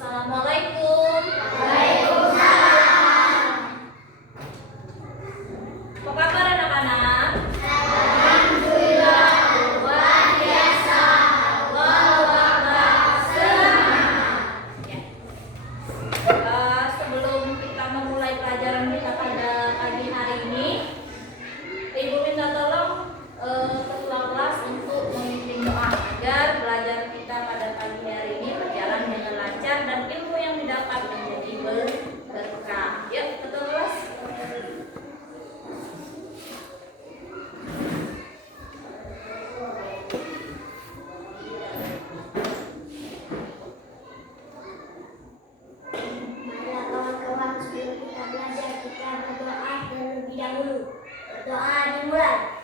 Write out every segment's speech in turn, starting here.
Assalamualaikum. Waalaikumsalam. Apa kabar anak-anak? Alhamdulillah, luar biasa. Allahu Akbar. Semangat. Ya. Sebelum kita memulai pelajaran kita pada pagi hari ini, Ibu minta tolong ketua kelas untuk memimpin doa agar belajar kita pada pagi hari ini berjalan dengan lancar dan ilmu yang didapat menjadi berkah. Yuk, ketua kelas. Marilah kawan-kawan, sebelum kita belajar, kita berdoa terlebih dahulu. Berdoa dimulai.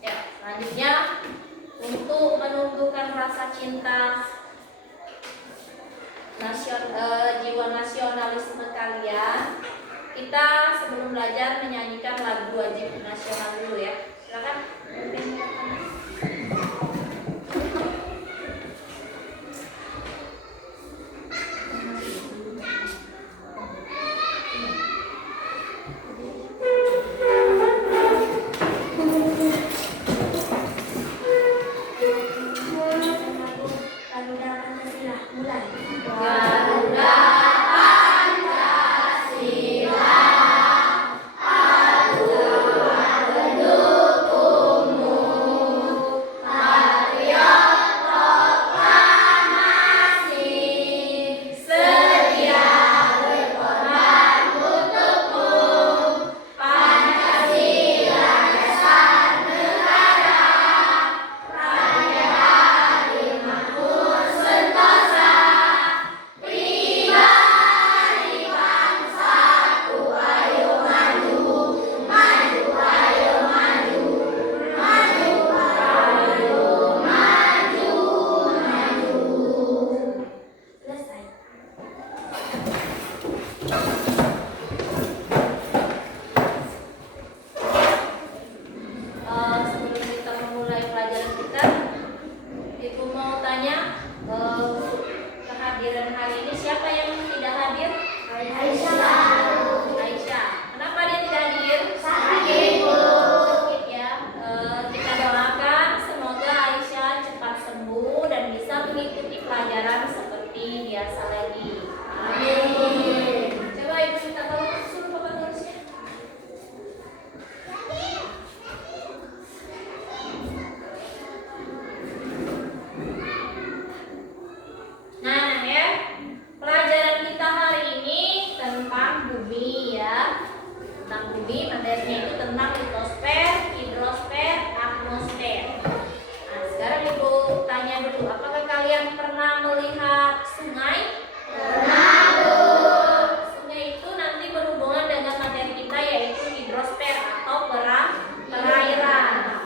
Ya, selanjutnya untuk menumbuhkan rasa cinta jiwa nasionalisme kalian, kita sebelum belajar menyanyikan lagu wajib nasional dulu ya. Silakan. Garuda Pancasila, mulai. Garuda Selesai. Sebelum kita memulai pelajaran kita, Ibu mau tanya kehadiran hari ini siapa yang tidak hadir? Aisyah. Kenapa dia tidak hadir? Sakit ya. Kita doakan semoga Aisyah cepat sembuh dan bisa mengikuti pelajaran seperti biasa lagi. Amin. Coba Ibu minta tolong suruh Bapak tulisnya. Nah ya, pelajaran kita hari ini tentang bumi ya. Tentang bumi, materinya itu tentang litosfer, hidrosfer, atmosfer. Nah sekarang Ibu tanya dulu, apakah kalian kalian pernah melihat sungai? Sungai itu nanti berhubungan dengan materi kita yaitu hidrosfer atau perairan.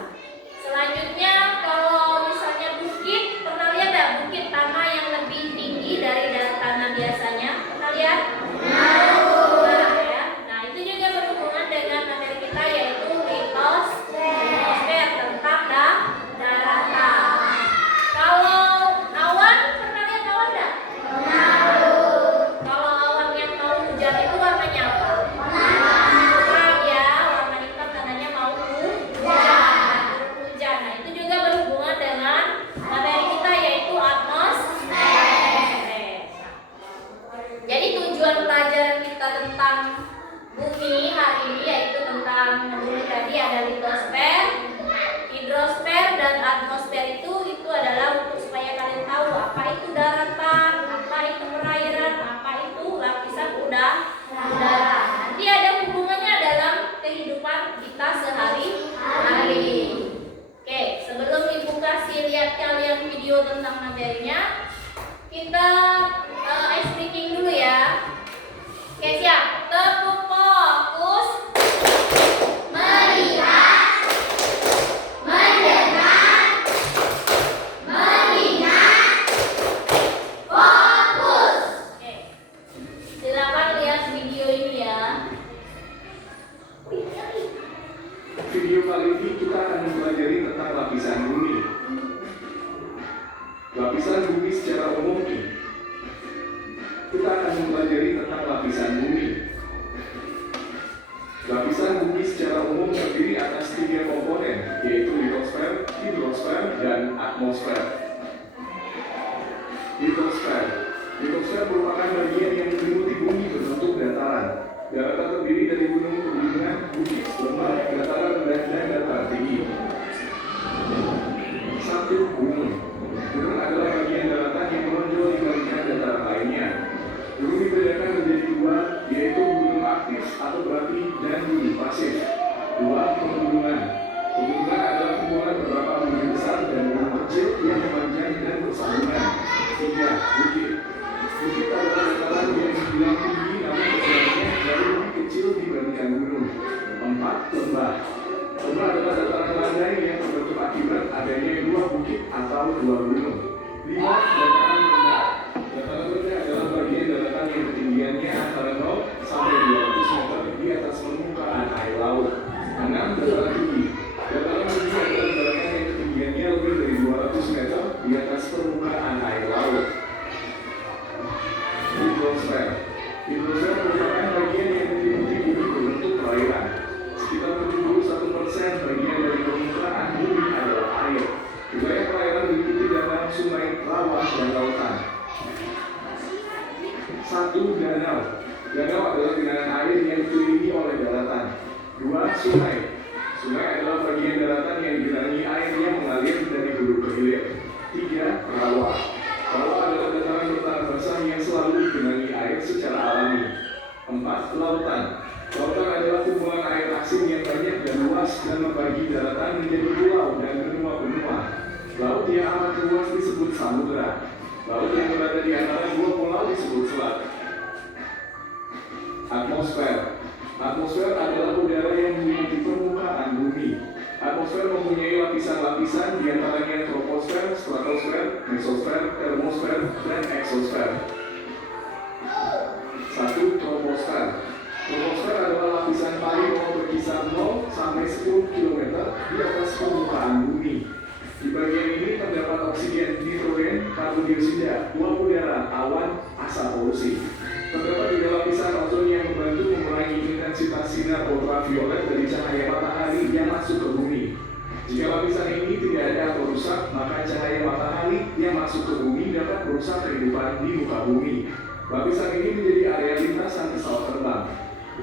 Selanjutnya kalau misalnya bukit, pernah lihat nggak bukit tanah yang lebih tinggi dari tanah biasanya? Pernah lihat? Nah, ya. Nah, itu juga berhubungan dengan materi kita yaitu litosfer tentang daratan. Kalau awan, pernah lihat awan nggak? Kalau awan yang mau hujan itu warnanya apa? Hitam ya, warna hitam tandanya mau hujan. Nah, itu juga berhubungan dengan materi kita yaitu atmosfer. Jadi tujuan pelajaran kita tentang bumi hari ini yaitu tentang bumi tadi ada litosfer, hidrosfer dan atmosfer itu adalah untuk supaya kalian tahu apa itu daratan, apa itu perairan, apa itu lapisan udara. Nanti ada hubungannya dalam kehidupan kita sehari-hari. Oke, sebelum Ibu kasih lihat kalian video tentang materinya, kita ice breaking dulu ya. Oke, siap. Tepuk fokus. Melihat, mendengar, mengingat, fokus. Oke, silakan lihat video ini ya. Video kali ini kita akan mempelajari tentang lapisan bumi. Lapisan bumi secara umum ini. Kita akan mempelajari tentang lapisan bumi. Lapisan bumi secara umum terdiri atas 3 komponen, yaitu litosfer, hidrosfer, dan atmosfer. Litosfer. Litosfer merupakan bagian yang menyelimuti bumi berbentuk dataran. Daratan terdiri dari gunung, pegunungan, bukit, lembah, dataran rendah, dan dataran tinggi. 1. Gunung. Gunung adalah bagian daratan yang menonjol dibandingkan dataran lainnya. Gunung dibedakan menjadi 2, yaitu gunung aktif atau berapi dan gunung pasif. 2. Pegunungan. Pegunungan adalah kumpulan beberapa gunung besar dan gunung kecil yang memanjang dan bersambungan. 3. Bukit. Bukit adalah dataran yang dibilang tinggi namun ukurannya jauh lebih kecil dibandingkan gunung. 4. Lembah. Lembah adalah dataran landai yang terbentuk akibat adanya 2 bukit atau 2 gunung. 5. Dataran rendah. Dataran rendah adalah bagian daratan yang ketinggiannya antara 0 sampai 200 meter di atas permukaan air laut. 6. Dataran tinggi. Dataran tinggi adalah daratan yang ketinggiannya lebih dari 200 meter di atas permukaan air laut. Hidrosfer. Hidrosfer merupakan bagian yang menyelimuti bumi berbentuk perairan. Sekitar 71% bagian dari permukaan bumi adalah air. Wilayah perairan diikuti danau, sungai, rawa, dan lautan. 1. Danau. Danau adalah genangan air yang dikelilingi oleh daratan. 2. Sungai. Sungai adalah bagian daratan yang digenangi air yang mengalir dari hulu ke hilir. 3. Rawa. Rawa adalah dataran bertanah basah yang selalu digenangi air secara alami. 4. Lautan. Lautan adalah kumpulan air asin yang banyak dan luas dan membagi daratan menjadi pulau dan benua-benua. Laut yang amat luas disebut samudera. Laut yang berada di antara 2 pulau disebut selat. Atmosfer. Atmosfer adalah udara yang menyelimuti permukaan bumi. Atmosfer mempunyai lapisan-lapisan diantaranya troposfer, stratosfer, mesosfer, termosfer, dan eksosfer. 1. Troposfer. Troposfer adalah lapisan paling bawah berkisar 0 sampai 10 km di atas permukaan bumi. Di bagian ini terdapat oksigen, nitrogen, karbon dioksida, uap udara, awan, asap polusi. Terdapat juga lapisan ozon yang membantu mengurangi intensitas sinar ultraviolet dari cahaya matahari yang masuk ke bumi. Jika lapisan ini tidak ada atau rusak, maka cahaya matahari yang masuk ke bumi dapat merusak kehidupan di muka bumi. Lapisan ini menjadi area lintasan pesawat terbang.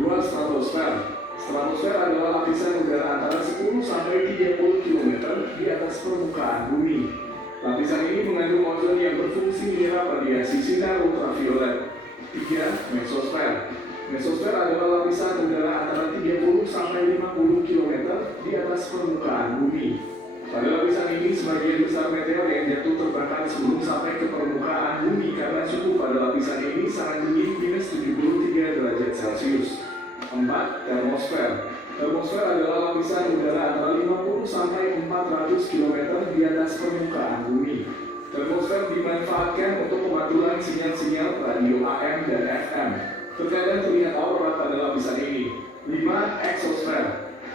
2. Stratosfer. Stratosfer adalah lapisan udara antara 10 sampai 30 km di atas permukaan bumi. Lapisan ini mengandung ozon yang berfungsi menyerap radiasi sinar ultraviolet. 3. Mesosfer. Mesosfer adalah lapisan udara antara 30 sampai 50 km di atas permukaan bumi. Pada lapisan ini sebagian besar meteor yang jatuh terbakar sebelum sampai ke keempat, termosfer. Termosfer adalah lapisan udara antara 50 sampai 400 km di atas permukaan bumi. Termosfer dimanfaatkan untuk pemantauan sinyal-sinyal radio AM dan FM. Terkadang terlihat aura pada lapisan ini. 5. Eksosfer.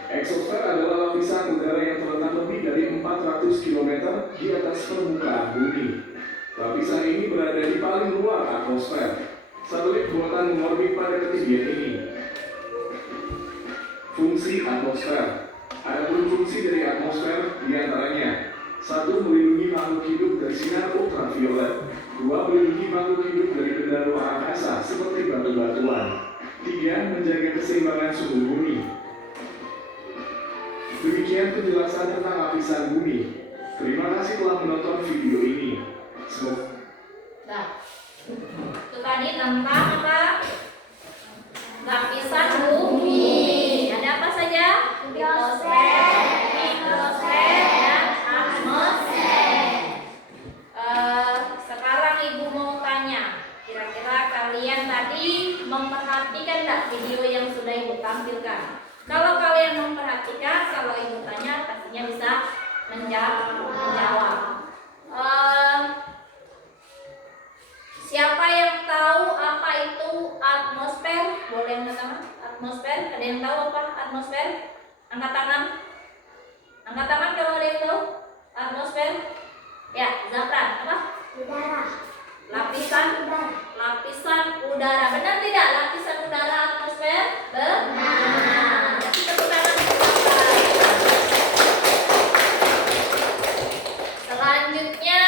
Eksosfer adalah lapisan udara yang terletak lebih dari 400 km di atas permukaan bumi. Lapisan ini berada di paling luar atmosfer. Satelit buatan mengorbit pada ketinggian ini. Fungsi atmosfer. Adapun fungsi dari atmosfer diantaranya: 1. Melindungi makhluk hidup dari sinar ultraviolet. 2. Melindungi makhluk hidup dari benda luar angkasa seperti batu-batuan. 3. Menjaga keseimbangan suhu bumi. Demikian penjelasan tentang lapisan bumi. Terima kasih telah menonton video ini. Semoga itu tadi tentang apa? Lapisan bumi. Ada apa saja? Litosfer, hidrosfer, dan atmosfer. Sekarang Ibu mau tanya, kira-kira kalian tadi memperhatikan nggak video yang sudah Ibu tampilkan? Kalau kalian memperhatikan, kalau Ibu tanya pastinya bisa menjawab. Siapa yang tahu apa itu atmosfer? Boleh angkat tangan. Atmosfer, ada yang tahu apa atmosfer? Angkat tangan. Angkat tangan kalau ada yang tahu atmosfer. Ya, Zafran, apa? Udara. Lapisan udara. Benar tidak? Lapisan udara atmosfer? Benar. Tepuk tangan untuk Zafran. Selanjutnya,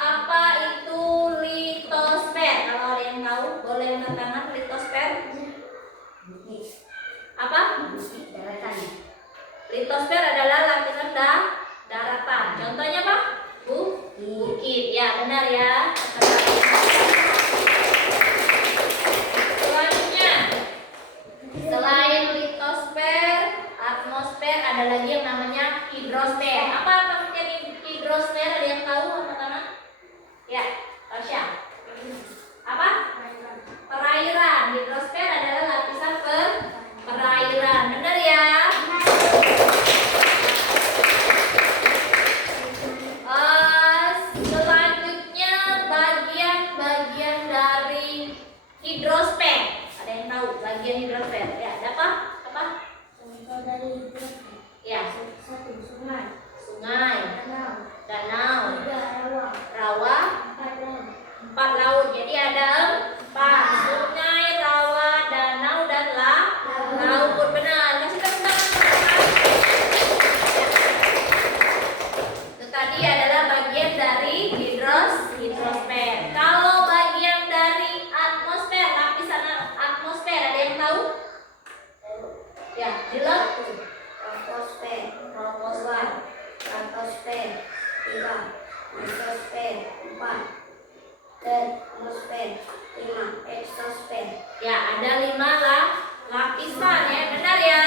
apa itu litosfer? Kalau ada yang tahu, boleh angkat tangan. Litosfer apa? Daratan. Litosfer adalah lapisan daratan. Contohnya apa? Bukit. Ya, benar ya. Selanjutnya, selain litosfer, atmosfer, ada lagi yang namanya hidrosfer. Apa pengertian hidrosfer? Ada yang tahu apa tangan? Ya, Tasya. Apa? Perairan. Hidrosfer adalah lapisan perairan. Benar ya? Selanjutnya bagian-bagian dari hidrosfer. Ada yang tahu bagian hidrosfer? Ya, ada apa? Apa? Contoh dari hidrosfer. Ya, 1. Sungai. danau, 3. rawa, 4. 4 laut. Jadi ada 4 sungai, rawa, danau, dan laut. Benar. Kasih tepuk tangan. Itu tadi adalah bagian dari hidrosfer. Kalau bagian dari atmosfer, lapisan atmosfer, ada yang tahu? Ya, jelas. Troposfer. Troposfer. Stratosfer. 3. Mesosfer. 4. Termosfer. 5. Eksosfer. Ya, ada 5 lapisan ya, benar ya.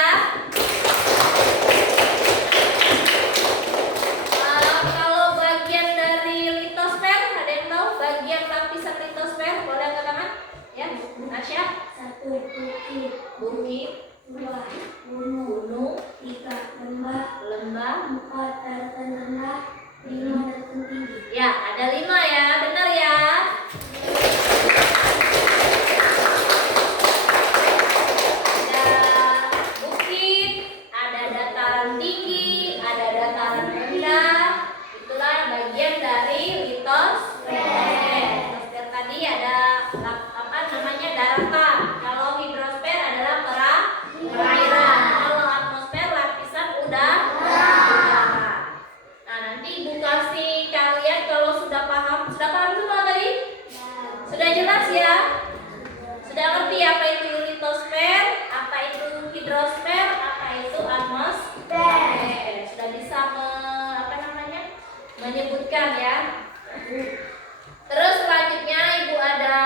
Kalau bagian dari litosfer, ada yang tahu bagian lapisan litosfer? Boleh angkat tangan? Ya, Nasya. 1. Bukit. 2. 2 Gunung. gunung, 3. Lembah. 4. Daratan rendah. 5. Daratan tinggi. Ya, ada 5 ya, benar ya. Ada bukit, ada dataran tinggi, ada dataran rendah. Itulah bagian dari litosfer. Litosfer tadi ada apa namanya, daratan. Kalau hidrosfer adalah perairan. Kalau atmosfer lapisan udara. Nah, nanti Ibu kasih kalian kalau sudah paham semua tadi? Sudah jelas ya? Sudah ngerti apa itu litosfer, apa itu hidrosfer, apa itu atmosfer? Sudah bisa menyebutkan ya. Terus selanjutnya Ibu ada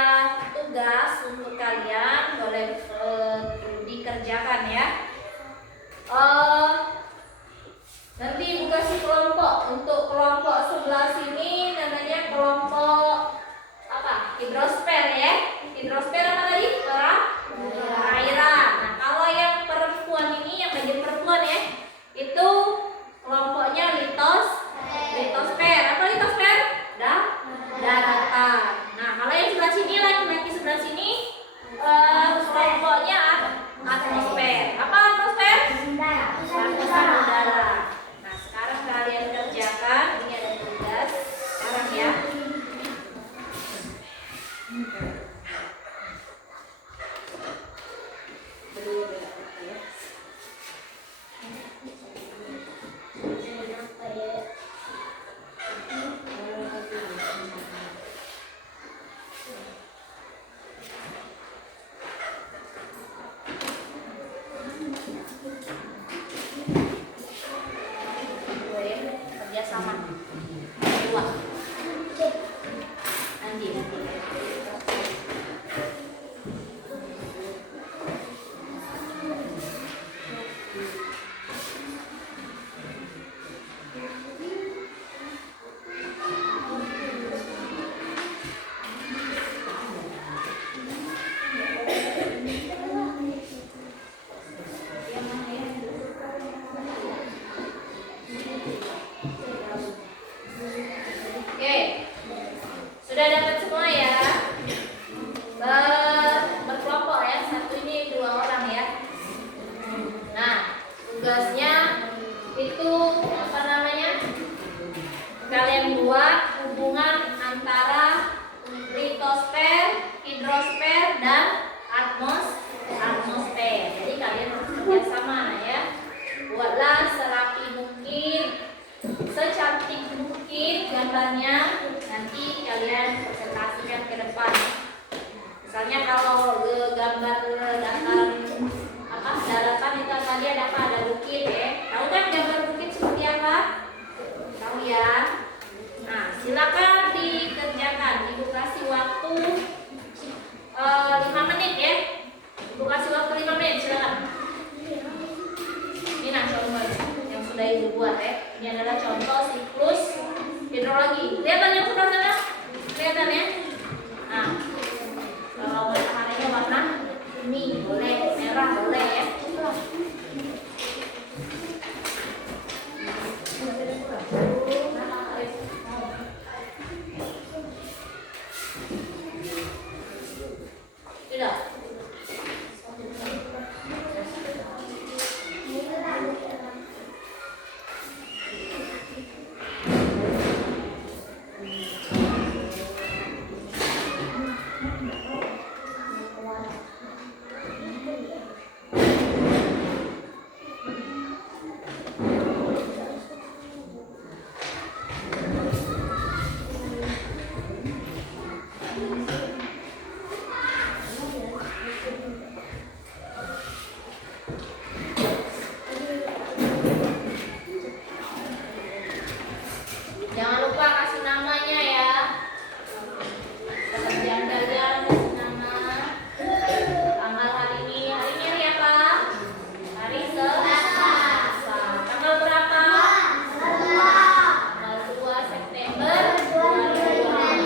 tugas untuk kalian, boleh dikerjakan ya. Nanti Ibu kasih kelompok. Untuk kelompok sebelah sini namanya kelompok apa? Hidrosfer ya. Hidrosfer apa tadi? Oke, sudah dapat semua ya. Berkelompok ya, satu ini 2 orang ya. Nah, tugasnya itu apa namanya? Kalian buat hubungan antara litosfer, hidrosfer, dan atmosfer. Jadi kalian harus kerjasama ya. Buatlah serapi mungkin, secantik mungkin gambarnya. Nanti kalian presentasikan ke depan. Misalnya kalau gambar dataran daratan itu tadi ada bukit ya. Tahu kan gambar bukit seperti apa? Tahu ya. Nah, silakan dikerjakan. Ibu kasih waktu 5 menit ya. Ibu kasih waktu 5 menit, silakan. Ini nah contoh yang sudah ibu buat ya. Ini adalah contoh siklus hidrologi. Kelihatan yang sebelah sana? Kelihatan ya? Nah, kalau mataharinya warna kuning boleh, merah boleh ya. Tidak. Jangan lupa kasih namanya ya. Pekerjaan kalian kasih nama. Tanggal hari ini hari apa? Hari Selasa. Tanggal berapa? Tanggal 2 September 2020.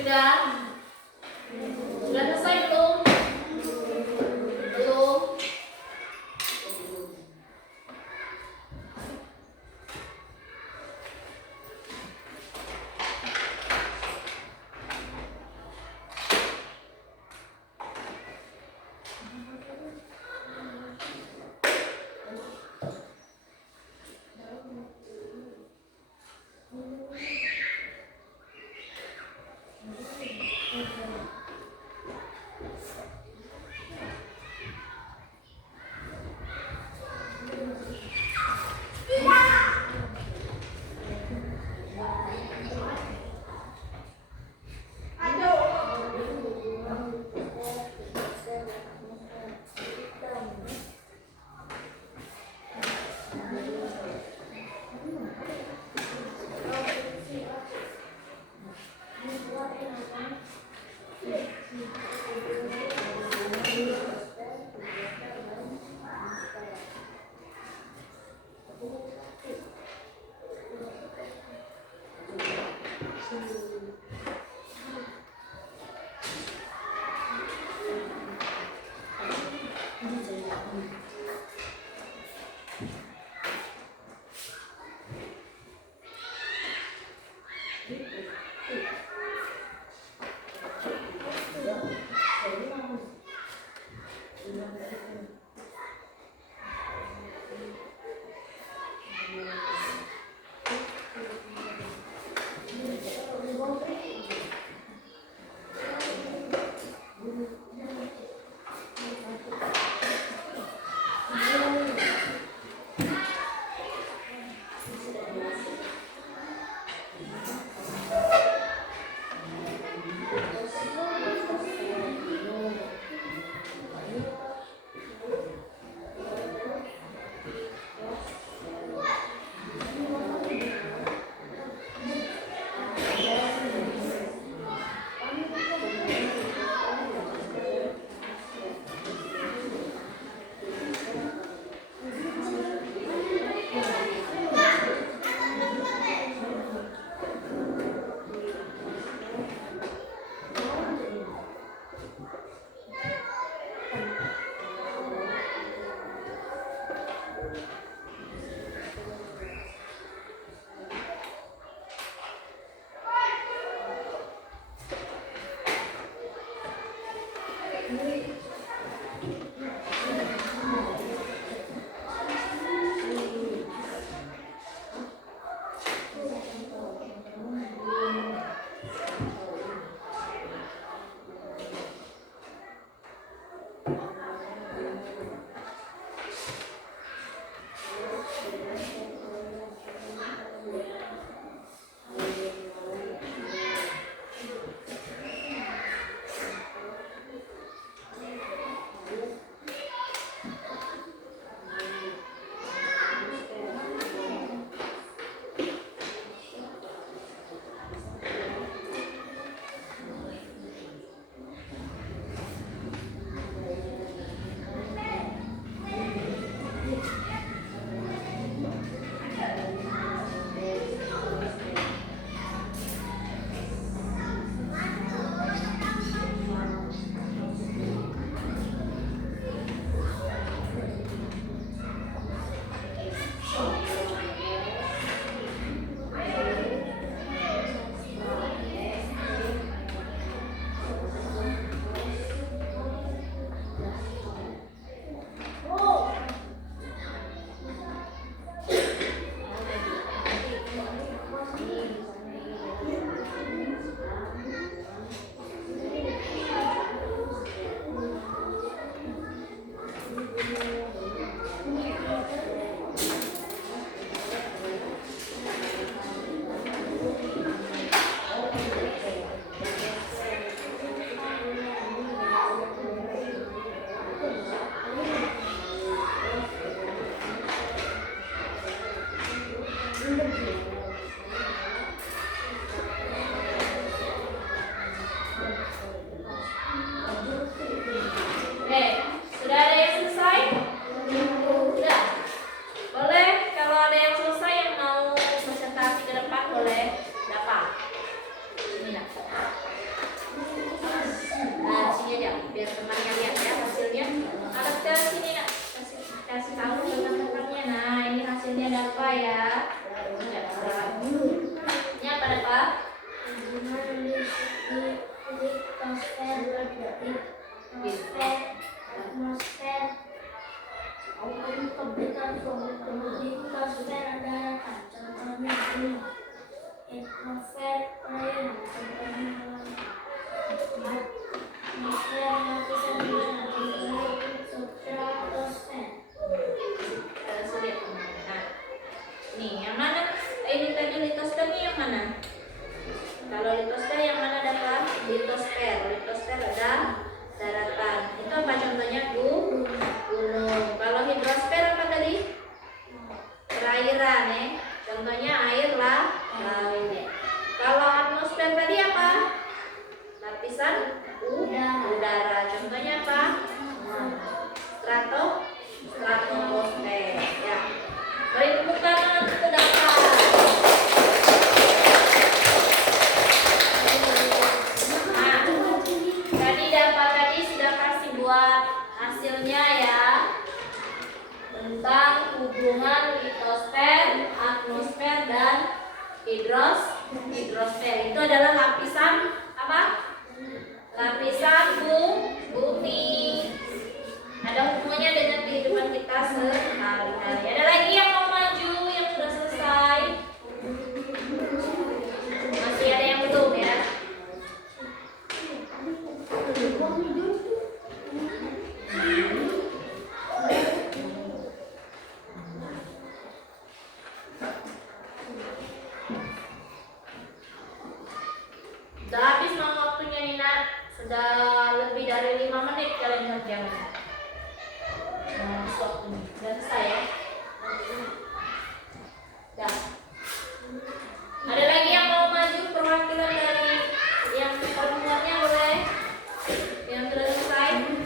Sudah? Sudah selesai belum? Belum? Atmosfer lain atmosfer lapisan bulan stratosfer. Sulit. Nah, nih yang mana? Ini tadi litosfer nih yang mana? Kalau litosfer yang mana dapat? Litosfer. Litosfer ada daratan. Itu apa contohnya? Gunung. Kalau hidrosfer apa tadi? Perairan ya. Contohnya air lah, laut. Kalau atmosfer tadi apa? Lapisan udara. Contohnya apa? Stratosfer. Ya. Beri tepuk tangan untuk dapat. Nah, tadi sudah kasih buat hasilnya ya, tentang hubungan litosfer, atmosfer dan hidrosfer. Itu adalah lapisan apa? Lapisan bumi. Ada hubungannya dengan kehidupan kita sehari-hari. Ada lagi yang mau maju yang sudah selesai? Masih ada yang belum ya? Sudah habis mau waktunya Nina. Sudah lebih dari 5 menit kalian ngerjain. Nah, waktunya. Sudah selesai ya? Sudah. Ada lagi yang mau maju perwakilan dari yang formularnya boleh? Yang sudah selesai?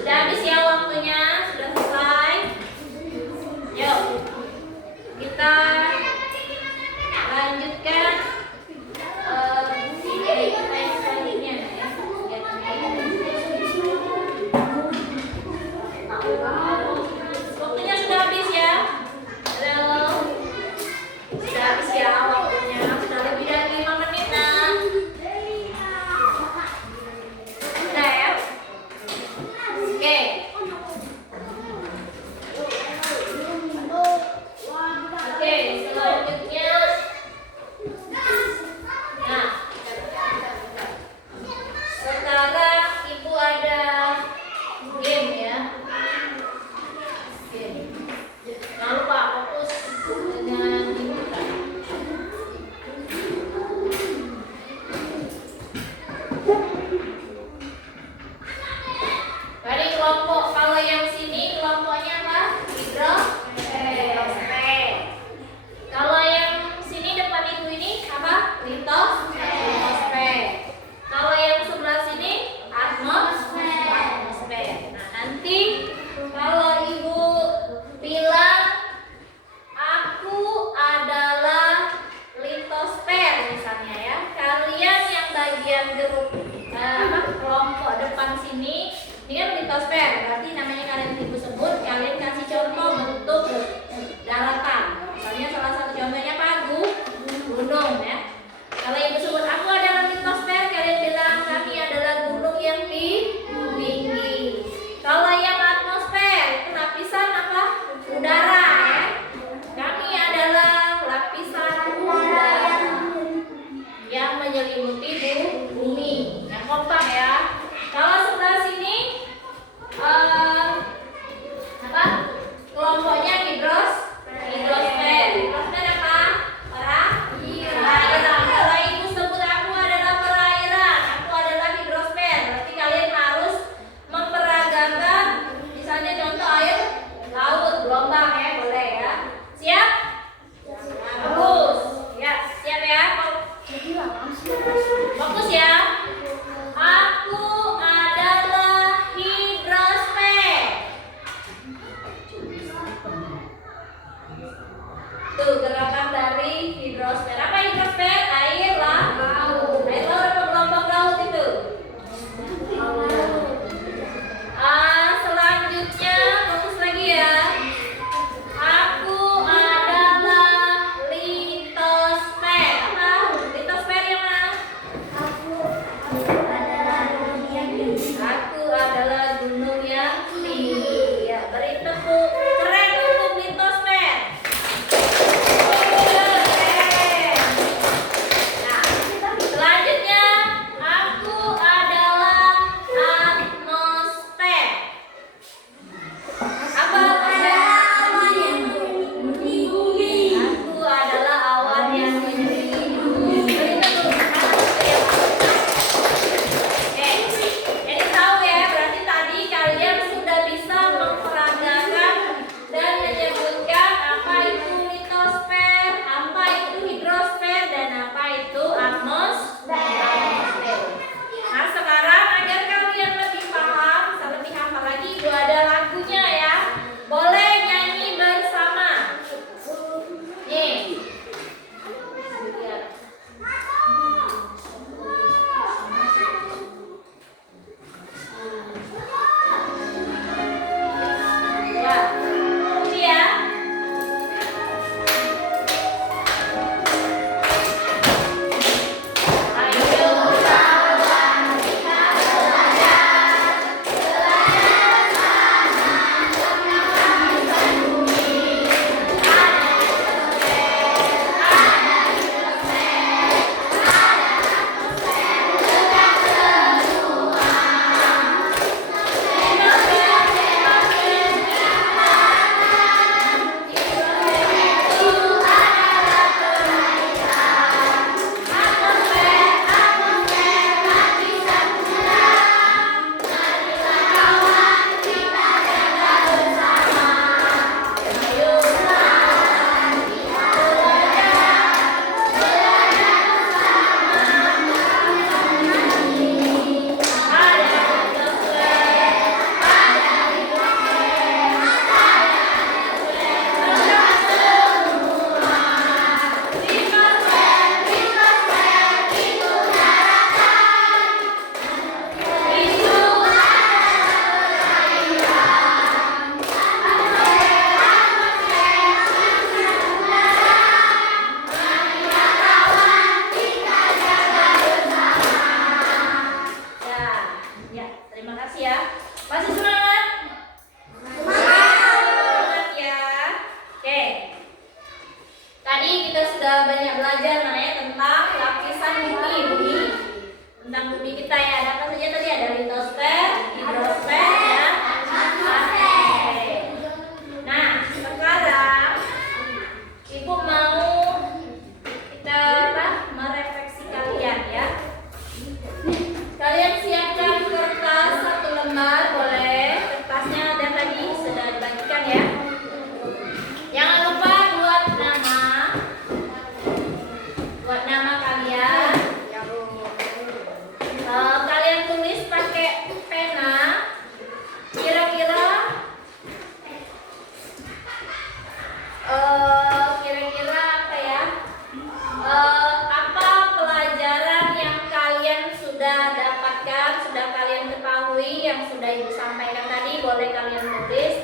Sudah habis ya waktunya, sudah selesai. Yuk, kita lanjutkan ini kita yang selanjutnya ya. Waktunya sudah habis ya. Halo, sudah habis ya waktunya. Sudah lebih dari 5 menit nah. Sudah ya. Oke. Oke, selanjutnya. Nah, sekarang Ibu ada game ya. Tuh gerakan dari hidrosfer. Apa hidrosfer? Air laut. Air laut apa gelombang laut itu? Selanjutnya fokus lagi ya. Aku adalah litosfer. Apa? Litosfer yang mana? Aku adalah gunung yang tinggi. Aku adalah gunung yang tinggi. Ya, beri tepuk keren untuk litosfer. Keren. Nah, selanjutnya aku adalah atmosfer. Apa atmosfer? Aku adalah awan yang mengelilingi bumi. Beri tepuk. Ini tahu ya, berarti tadi kalian sudah bisa memperagakan dan menyebutkan apa itu litosfer, apa itu hidrosfer, dan apa itu atmosfer. Nah, sekarang agar kalian lebih paham, bisa lebih hafal lagi, Ibu ada lagunya ya. Boleh nyanyi bersama. Nih. Wah, ini ya. Ayo kawan kita belajar bersama bumi. Ya, terima kasih ya. Masih semangat? Semangat ya. Oke. Tadi kita sudah banyak belajar namanya tentang lapisan bumi. Tentang bumi kita ya. Ada apa saja tadi? Ada litosfer, hidrosfer, dan atmosfer. Nah, sekarang Ibu mau kita merefleksi kalian ya. Kalian siapkan kertas 1 lembar, boleh. Kertasnya ada tadi sudah dibagikan ya. Jangan lupa buat nama kalian. Kalian tulis pakai pena. Kira-kira apa ya? Apa pelajaran yang kalian sudah dapatkan, sudah kalian ketahui, yang sudah Ibu sampaikan tadi, boleh kalian tulis.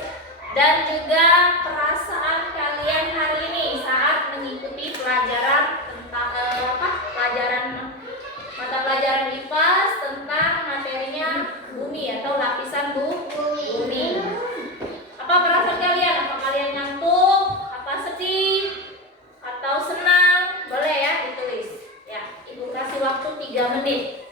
Dan juga perasaan kalian hari ini saat mengikuti pelajaran tentang mata pelajaran IPAS tentang materinya bumi atau lapisan bumi. Apa perasaan kalian? Apa kalian ngantuk? Apa sedih? Atau senang? Boleh ya ditulis. Ya, Ibu kasih waktu 3 menit.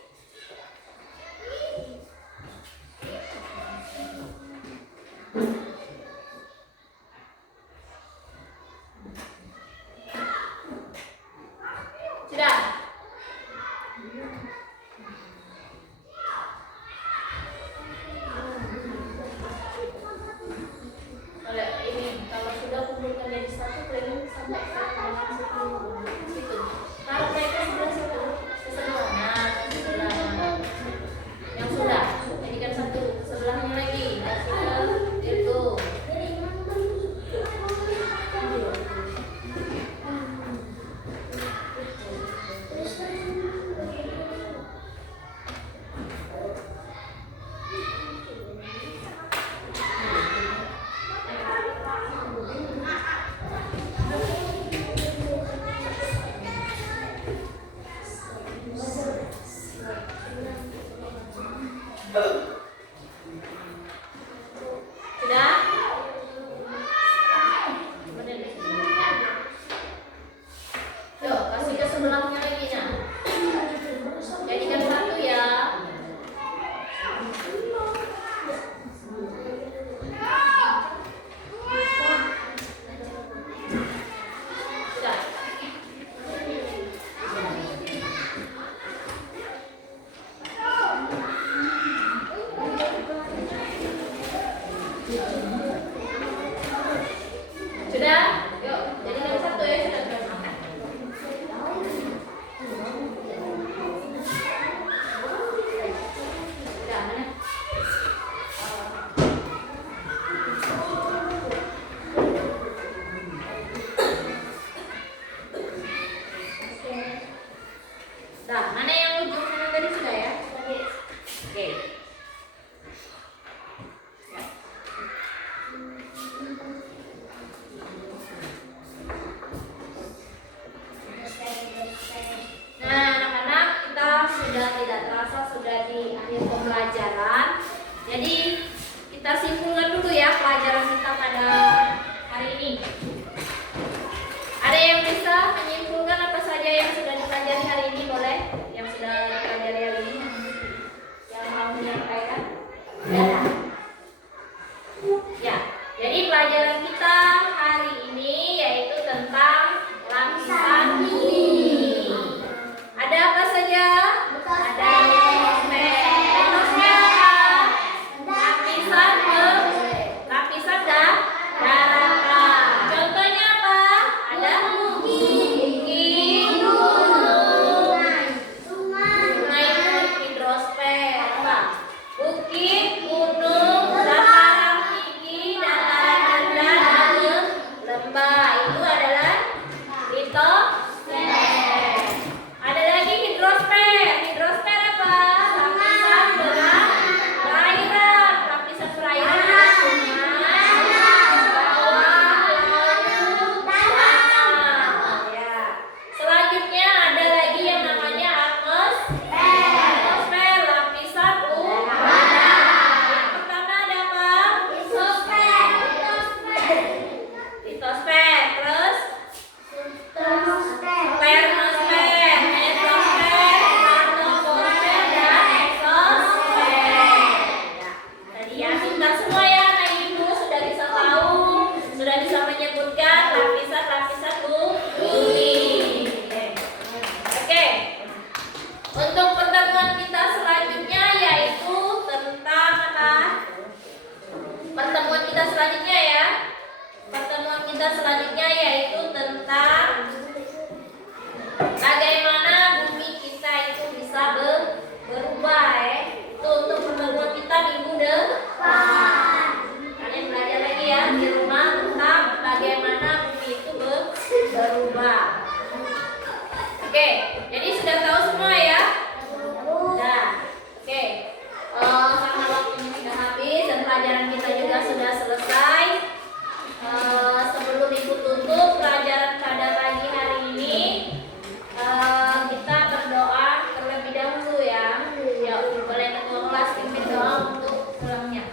Nah, anak-anak, kita sudah tidak terasa sudah di akhir pembelajaran. Jadi kita simpulkan dulu ya pelajaran kita pada hari ini. Ada yang bisa menyimpulkan apa saja yang sudah dipelajari hari ini? Boleh? Yang sudah dipelajari hari ini? Yang mau menyampaikan? Ya. Jadi pelajaran kita hari ini yaitu tentang lapisan bumi. Ada apa saja? Ada litosfer apa? Lapisan daratan. Contohnya apa? Ada bukit, gunung, sungai itu hidrosfer. Apa? Bukit, gunung, dataran tinggi, dataran rendah, dan lembah. Itu adalah litosfer. Ada lagi hidrosfer. Hidrosfer apa? Lapisan perairan. Lapisan perairan ada sungai, bawah, laut, tanah. Ya. Selanjutnya ada lagi yang namanya atmosfer. Atmosfer lapisan udara. Yang pertama ada apa? Litosfer. Terus termosfer, metrosfer, stratosfer, dan eksosfer. Ya, tadi ya pintar semua ya anak ibu, sudah bisa tahu, sudah bisa menyebutkan lapisan-lapisan bumi. Oke. Untuk pertemuan kita selanjutnya yaitu tentang apa? Pertemuan kita selanjutnya ya. Pertemuan kita selanjutnya yaitu tentang bagaimana bumi kita itu bisa berubah ya. Itu untuk pertemuan kita minggu depan. Kalian belajar lagi ya di rumah tentang bagaimana bumi itu berubah. Oke, jadi sudah tahu semua ya? Sudah. Oke. Karena waktunya sudah habis dan pelajaran kita juga sudah selesai. Sebelum ibu tutup pelajaran pada pagi hari ini, kita berdoa terlebih dahulu ya. Ya, boleh ketua kelas pimpin doa untuk pulangnya.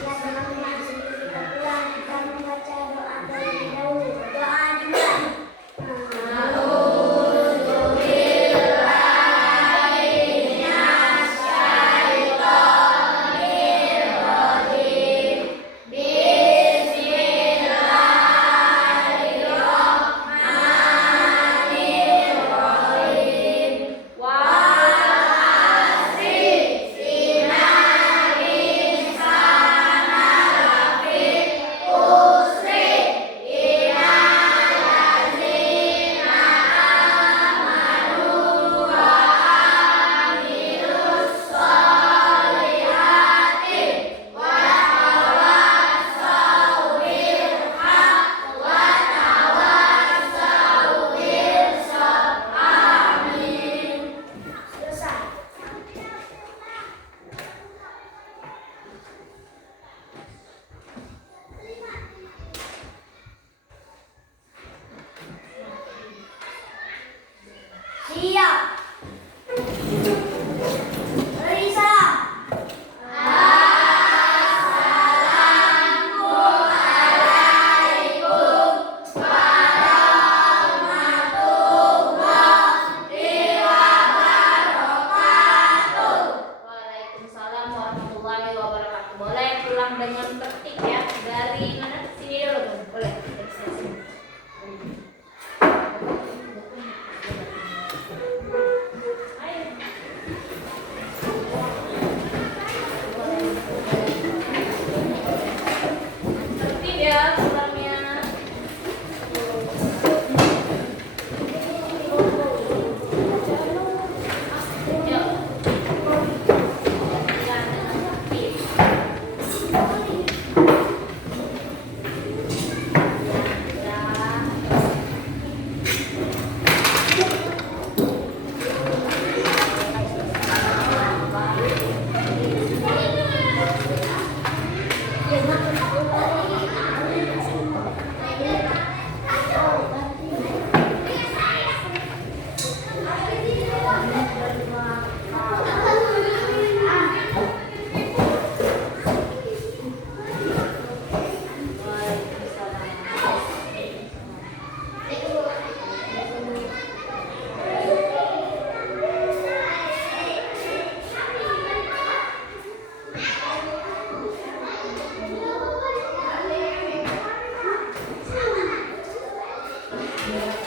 Ya teman-teman, sebelum kita pulang kita membaca doa terlebih dahulu. Doa dimulai. Siap. Risa. Waalaikumsalam warahmatullahi wabarakatuh. Boleh pulang dengan tertib ya. Dari mana? Sini dulu, Bun. Boleh. Dari sini. Amin.